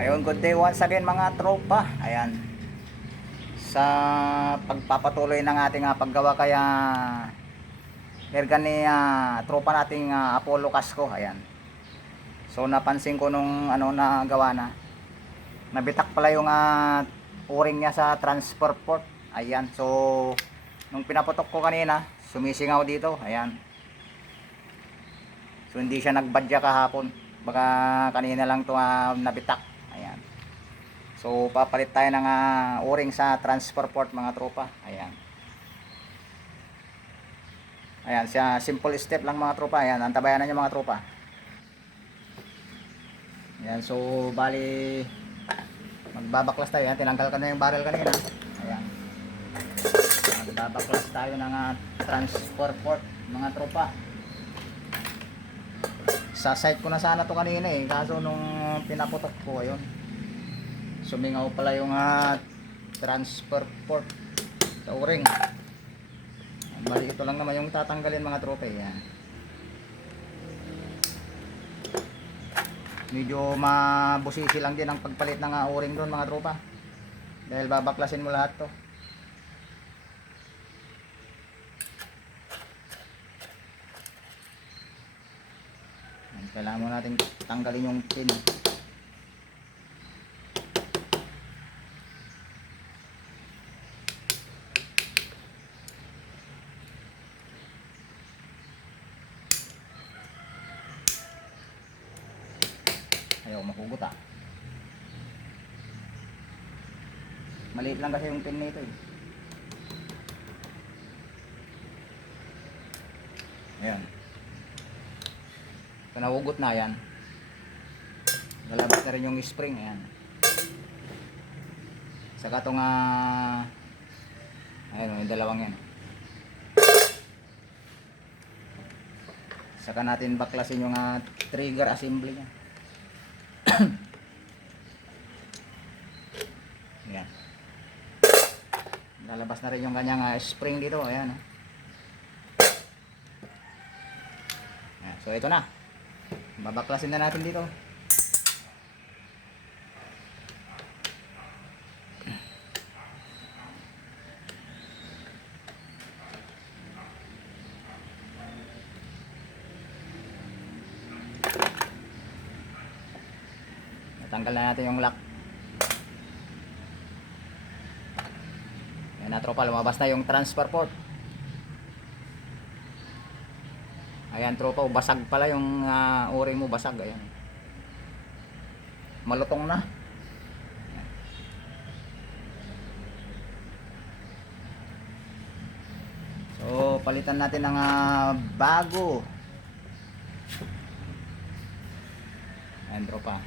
Ayun, good day once again mga tropa. Ayan, sa pagpapatuloy ng ating paggawa kaya ergan ni tropa nating Apollo Casco. Ayan. So napansin ko nung nagawa na. Nabitak pala yung o-ring niya sa transfer port. Ayan. So nung pinaputok ko kanina, sumisingaw dito. Ayan. So hindi siya nagbadya kahapon. Baka kanina lang to nabitak. Ayan. So papalit tayo ng o-ring sa transfer port mga tropa. Ayan. Ayan, siya simple step lang mga tropa. Ayan, antabayanan niyo mga tropa. Ayan, so bali magbabaklas tayo. Ayan, tinanggal ka na yung barrel kanina. Ayan. Magbabaklas tayo ng transfer port mga tropa. Sa site ko na sana to kanina kaso nung pinaputok ko ayun, sumingaw pala yung transfer port sa o-ring. Bali ito lang naman yung tatanggalin mga tropa. Yan. Medyo mabusisi lang din ang pagpalit ng o-ring doon mga tropa, dahil babaklasin mo lahat to. Kailangan mo natin tanggalin yung pin. Ayaw makugot maliit lang kasi yung pin nito Ayan. So nahugot na yan, lalabas na rin yung spring. Ayan. Saka itong ayun yung dalawang yan. Saka natin baklasin yung trigger assembly nya. Ayan. Lalabas na rin yung kanyang spring dito. Ayan. Ayan. So ito na, babaklasin na natin dito. Tanggal na natin yung lock. Ayan na tropa, lumabas na yung transfer port. Ayan tropa, basag pala yung o-ring mo, basag. Ayan, malutong na. So palitan natin ng bago. Ayan tropa,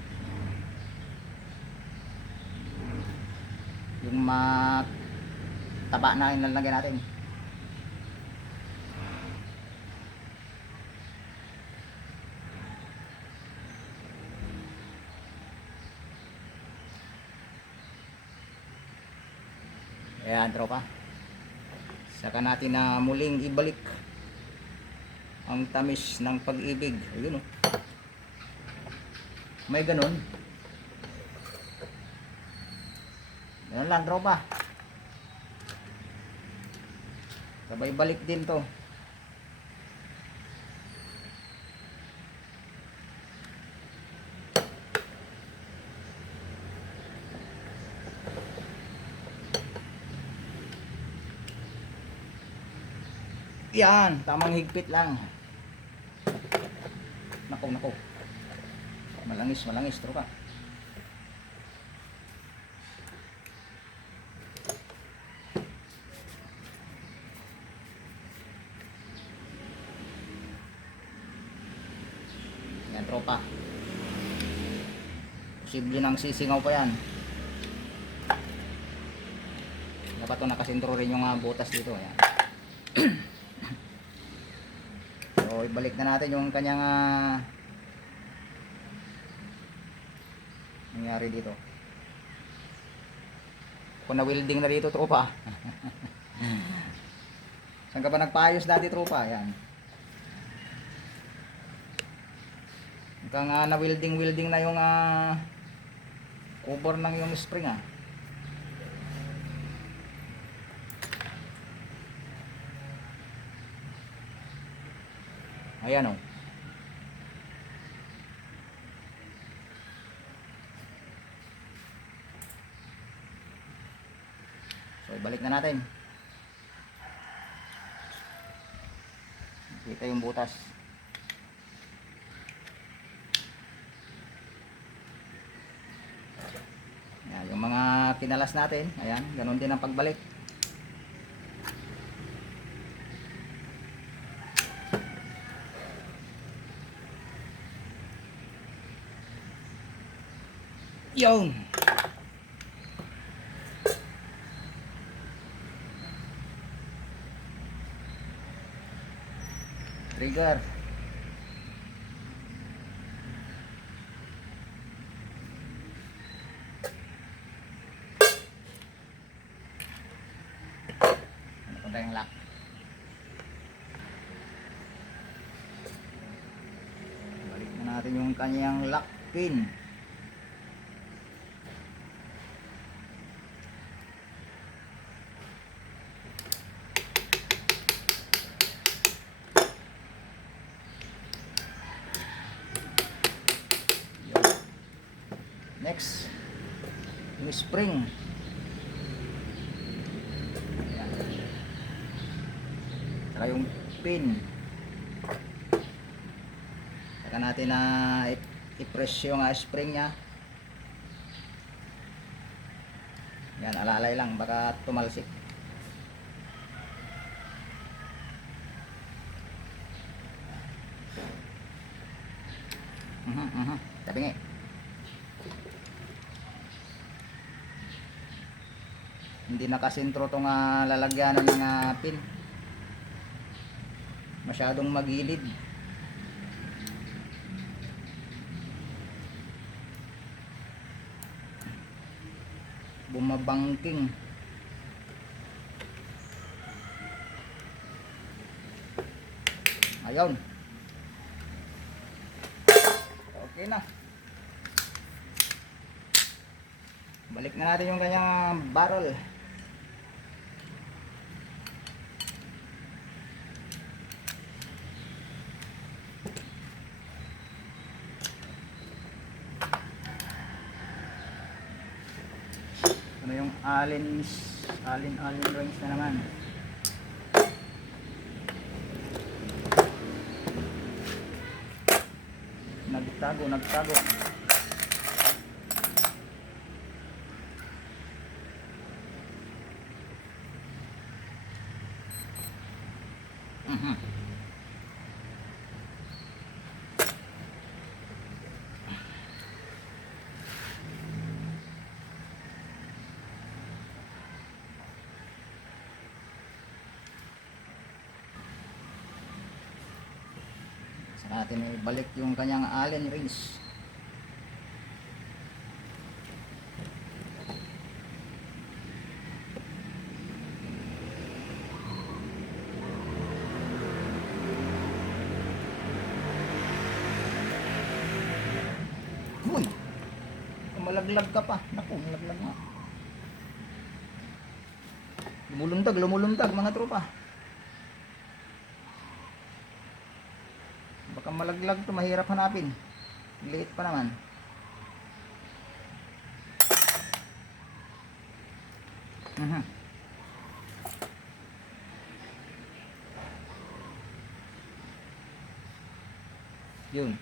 yung mataba na ilalagay natin. Ayan tropa, saka natin na muling ibalik ang tamis ng pag-ibig. Ayun may ganun. Ganun lang tropa, sabay balik din to. Yan, tamang higpit lang. Nako, malangis tropa. Yan tropa, posible nang sisingaw pa yan. Dapat ito nakasintro rin yung butas dito. Ayan. So ibalik na natin yung kanyang nangyari dito. Kung na welding na dito tropa. Saan ka ba nagpaayos dati tropa? Ayan. Mukhang na welding na yung Cover ng yung spring ah. Ayan oh. So balik na natin. Kita yung butas. Ayan, yung mga kinalas natin, ayan, ganun din ang pagbalik. Yung trigger. Ano pa tayong lock? Balik na natin yung kanyang lock pin. Next, yung spring. Ayan. Saka yung pin. Saka natin na i-press yung spring nya. Yan, alalay lang, baka tumalsik. Tabingi. Hindi nakasentro tong lalagyanan ng pin. Masyadong magilid. Bumabangking. Ayun. Okay na. Balik na natin yung kanyang barrel. Ano yung Allen rings na naman. Nagtago. Sa natin ibalik yung kanyang Allen rings. Uy! Malaglag ka pa. Naku, malaglag nga. Lumulundag mga tropa. Baka malaglag to, mahirap hanapin. Liit pa naman. Yun.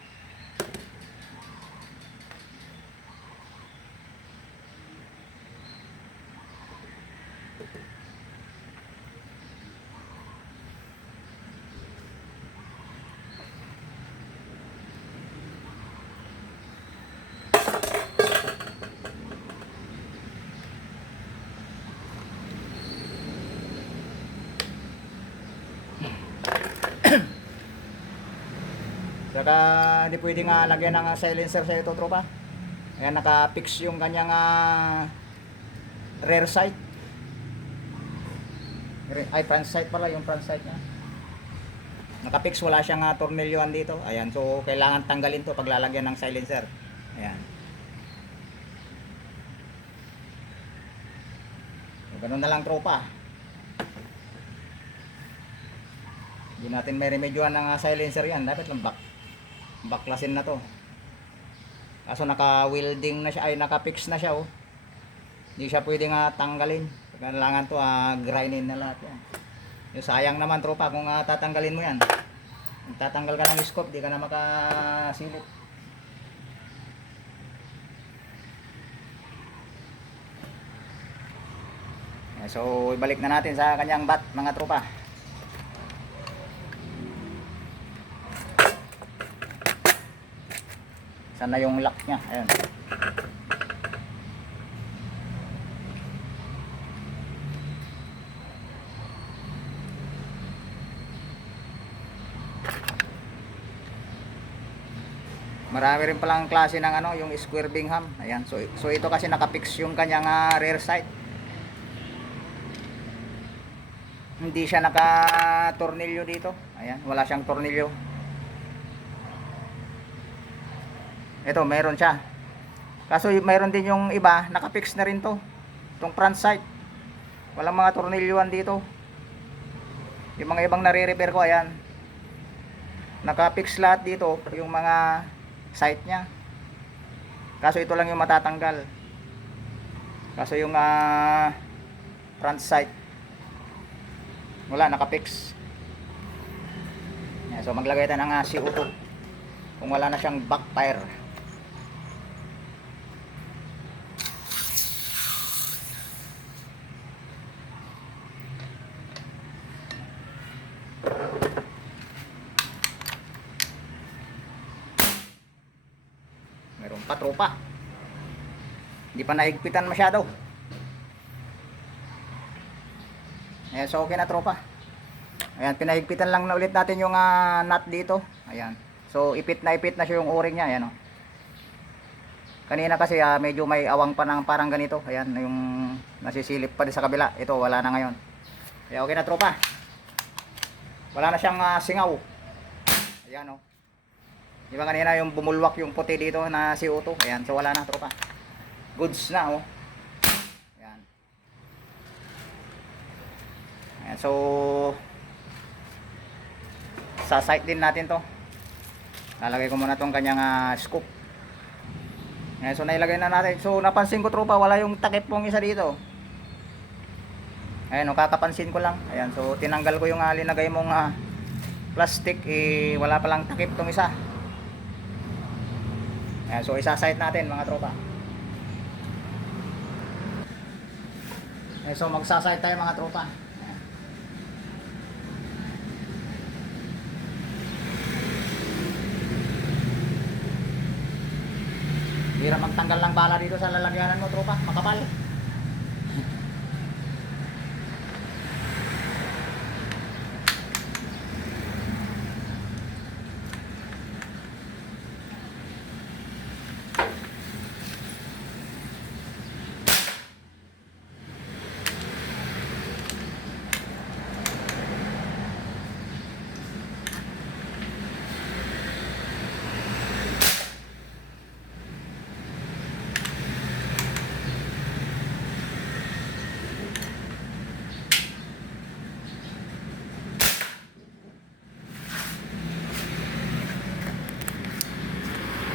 Saka hindi pwede nga lagyan ng silencer sa ito tropa. Ayan, naka-fix yung kanyang rear sight. Ay, front sight pala, yung front sight nya. Naka-fix, wala siyang tornilyoan dito. Ayan, so kailangan tanggalin to pag lalagyan ng silencer. Ayan. ganun na lang tropa. Hindi natin may remedyohan ng silencer yan. Dapat lang baklasin na to. Kaso naka-welding na siya, ay naka-fix na siya oh. Hindi siya pwedeng tanggalin. Kailangan to grindin na lahat yan. Yung sayang naman tropa kung tatanggalin mo yan. Kung tatanggal ka ng scope, di ka na makasilip. So ibalik na natin sa kanyang bat mga tropa. Sana yung lock niya, ayun. Marami rin palang klase ng yung square bingham. Ayan, so ito kasi nakapix yung kanyang rear sight. Hindi siya naka-tornilyo dito. Ayan, wala siyang tornilyo. Ito, meron siya. Kaso mayroon din yung iba, nakapix na rin to. Itong front sight. Walang mga tornilyoan dito. Yung mga ibang nare-repair ko, ayan. Nakapix lahat dito, yung mga sight niya. Kaso ito lang yung matatanggal. Kaso yung front sight wala, nakapix. So maglagay tayo ng CO2 kung wala na siyang backfire. Meron pa tropa, hindi pa naigpitan masyado. Ayan, so okay na tropa. Ayan, pinahigpitan lang na ulit natin yung nut dito. Ayan, so ipit na siya yung o-ring nya. Ayan, oh. Kanina kasi medyo may awang pa ng parang ganito. Ayan, yung nasisilip pa din sa kabila. Ito wala na ngayon. Kaya okay na tropa. Wala na siyang singaw. Ayan, oh. Diba kanina yung bumulwak yung puti dito na CO2. Ayan, so wala na tropa. Goods na oh. Ayan. Ayan, so sa site din natin to. Lalagay ko muna tong kanyang scoop. Ayan, so nailagay na natin. So napansin ko tropa, wala yung takip pong isa dito. Ayan, kakapansin ko lang. Ayan, so tinanggal ko yung linagay mong plastic, wala palang takip tong isa. Ayan, so isa-site natin mga tropa. Ayan, so magsa-site tayo mga tropa. Ayan. Hirap magtanggal ng bala dito sa lalagyanan mo tropa, makapal.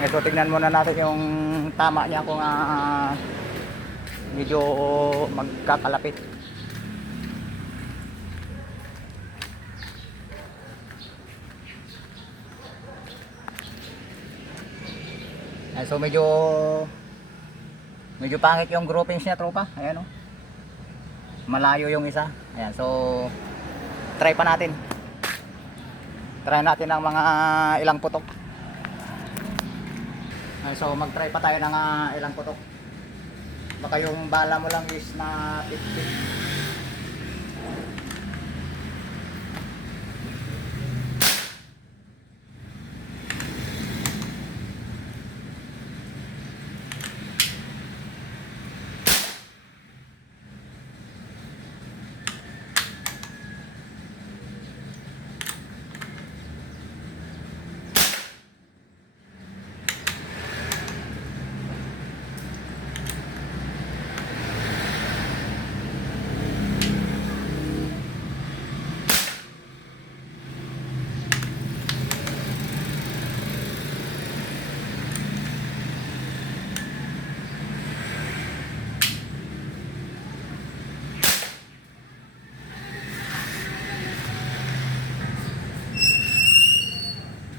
So tignan muna natin yung tama niya kung medyo magkakalapit. So medyo pangit yung groupings niya tropa. Ayan oh. Malayo yung isa. Ayan, so try pa natin. Try natin ang mga ilang putok. So mag-try pa tayo ng ilang putok. Baka yung bala mo lang is na 50.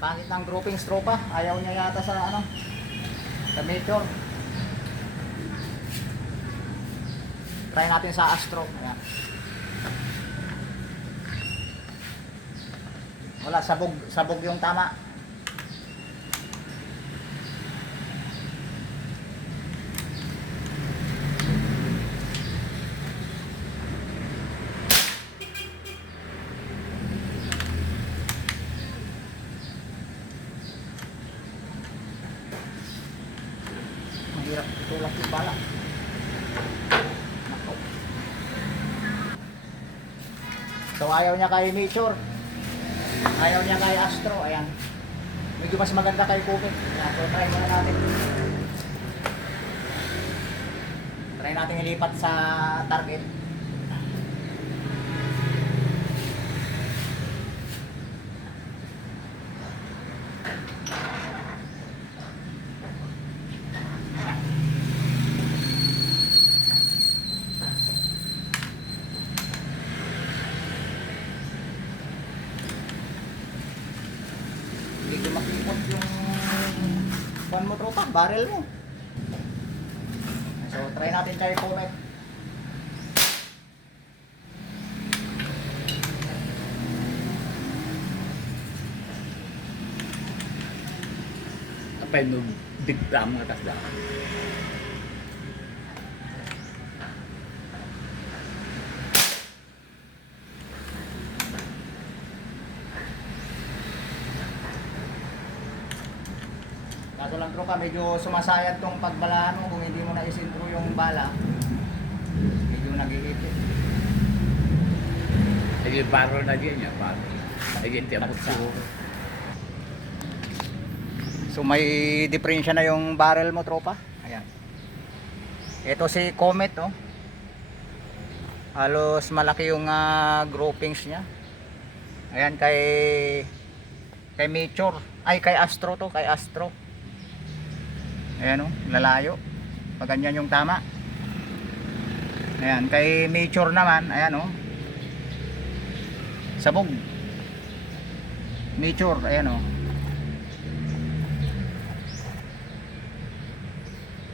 pangit ng groupings tropa. Ayaw niya yata sa ano, sa Meteor. Try natin sa Astro. Ayan. Wala, sabog yung tama. Mahirap tulak yung bala. Nako. So ayaw niya kay Meteor. Ayaw niya kay Astro. Ayan. Medyo mas maganda kay Comet. Ayan. So try muna natin. Try natin ilipat sa target. Medyo makipot yung pan mo tropa, barrel mo. So try natin kay Comet. Apa yung bigla mga tasda? Kaso lang tropa, medyo sumasayad tong pagbalaan mo kung hindi mo na isintro yung bala. Medyo nag-iipit. Sige, paro na dyan yan, paro. Sige, tiyapot Tatsa. siguro. So may diferensya na yung barrel mo tropa. Ayan. Ito si Comet oh. Halos malaki yung groupings niya. Ayan kay Meteor. Ay kay Astro to, kay Astro. Ayan oh, lalayo. Pag ganyan yung tama. Ayan, kay Meteor naman, ayan oh. Sabog. Meteor, ayan oh.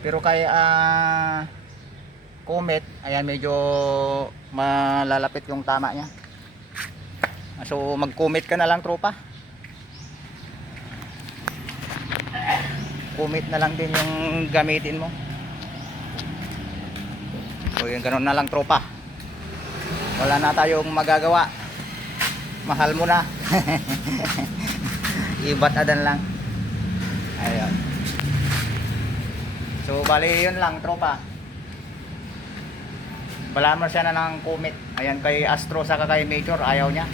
Pero kay Comet, ayan medyo malalapit yung tama niya. So mag-Comet ka na lang tropa. Comet na lang din yung gamitin mo. So yun, ganun na lang tropa. Wala na tayong magagawa. Mahal mo na. Ibat adan lang. Ayun. So bali yun lang tropa. Balaan mo siya na ng Comet. Ayan kay Astro saka kay Meteor ayaw niya.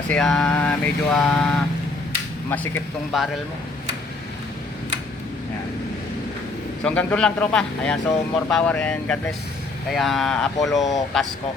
Kasi medyo masikip tong barrel mo. Ayan. So hanggang doon lang tropa. Ayan, so more power and God bless. Kaya Apollo Casco.